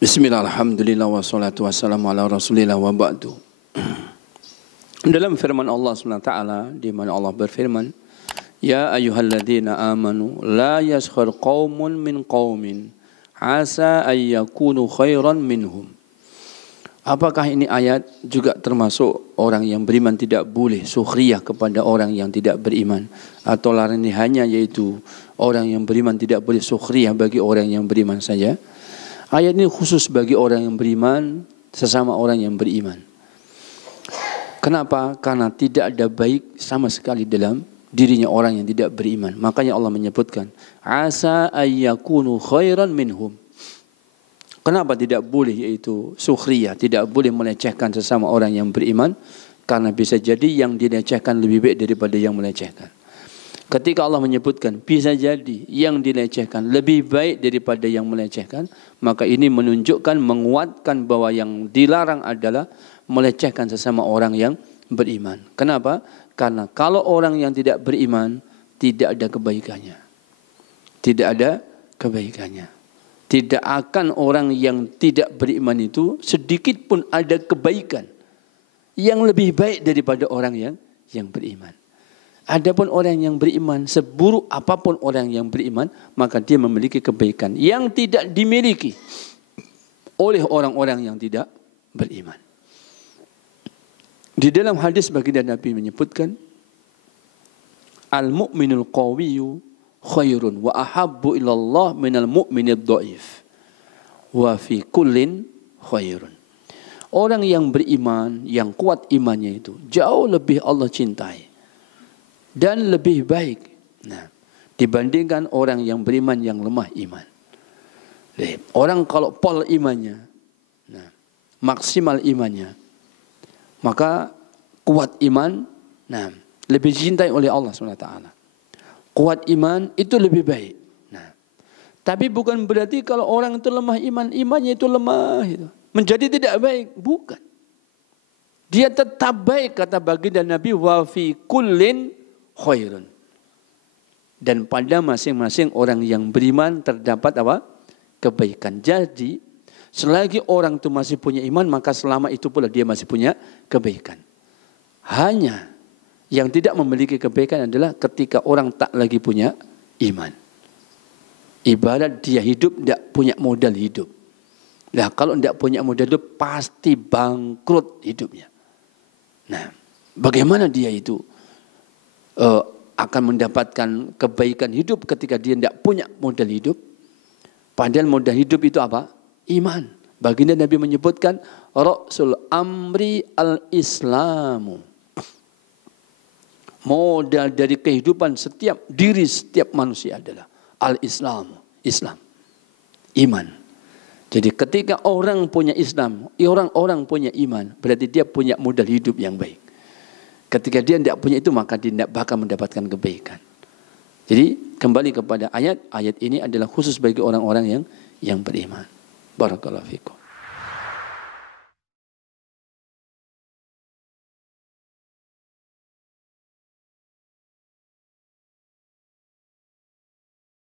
Bismillah, alhamdulillah, wassalatu wassalamu ala rasulillah wa ba'du. Dalam firman Allah SWT, di mana Allah berfirman, Ya ayyuhalladzina amanu, la yaskhar qawmun min qawmin, asa ayyakunu khairan minhum. Apakah ini ayat juga termasuk orang yang beriman tidak boleh sukhriyah kepada orang yang tidak beriman? Atau larangan hanya yaitu orang yang beriman tidak boleh sukhriyah bagi orang yang beriman saja? Ayat ini khusus bagi orang yang beriman, sesama orang yang beriman. Kenapa? Karena tidak ada baik sama sekali dalam dirinya orang yang tidak beriman. Makanya Allah menyebutkan, Asa ayyakunu khairan minhum. Kenapa tidak boleh yaitu sukhriyah, tidak boleh melecehkan sesama orang yang beriman? Karena bisa jadi yang dilecehkan lebih baik daripada yang melecehkan. Ketika Allah menyebutkan bisa jadi yang dilecehkan lebih baik daripada yang melecehkan, maka ini menunjukkan, menguatkan bahwa yang dilarang adalah melecehkan sesama orang yang beriman. Kenapa? Karena kalau orang yang tidak beriman tidak ada kebaikannya. Tidak ada kebaikannya. Tidak akan orang yang tidak beriman itu sedikit pun ada kebaikan yang lebih baik daripada orang yang beriman. Adapun orang yang beriman, seburuk apapun orang yang beriman, maka dia memiliki kebaikan yang tidak dimiliki oleh orang-orang yang tidak beriman. Di dalam hadis baginda Nabi menyebutkan, Al-mu'minul qawiyyu khairun wa ahabbu ilallah minal mu'minid dhaif wa fi kullin khairun. Orang yang beriman, yang kuat imannya itu jauh lebih Allah cintai dan lebih baik dibandingkan orang yang beriman yang lemah iman. Orang kalau pol imannya, maksimal imannya, maka kuat iman lebih dicintai oleh Allah SWT. Kuat iman itu lebih baik. Tapi bukan berarti kalau orang itu lemah iman, imannya itu lemah gitu, menjadi tidak baik. Bukan. Dia tetap baik, kata baginda Nabi, wa fi kullin khairun. Dan pada masing-masing orang yang beriman terdapat apa? Kebaikan. Jadi selagi orang itu masih punya iman, maka selama itu pula dia masih punya kebaikan. Hanya yang tidak memiliki kebaikan adalah ketika orang tak lagi punya iman. Ibarat dia hidup tidak punya modal hidup. Nah, kalau tidak punya modal hidup pasti bangkrut hidupnya. Nah, bagaimana dia itu akan mendapatkan kebaikan hidup ketika dia tidak punya modal hidup? Padahal modal hidup itu apa? Iman. Baginda Nabi menyebutkan, Ra'sul amri al-islamu. Modal dari kehidupan setiap diri setiap manusia adalah al-islamu, Islam, iman. Jadi ketika orang punya Islam, orang punya iman, berarti dia punya modal hidup yang baik. Ketika dia tidak punya itu, maka dia tidak bakal mendapatkan kebaikan. Jadi kembali kepada ayat ini adalah khusus bagi orang-orang yang beriman. Barakallahu fikum.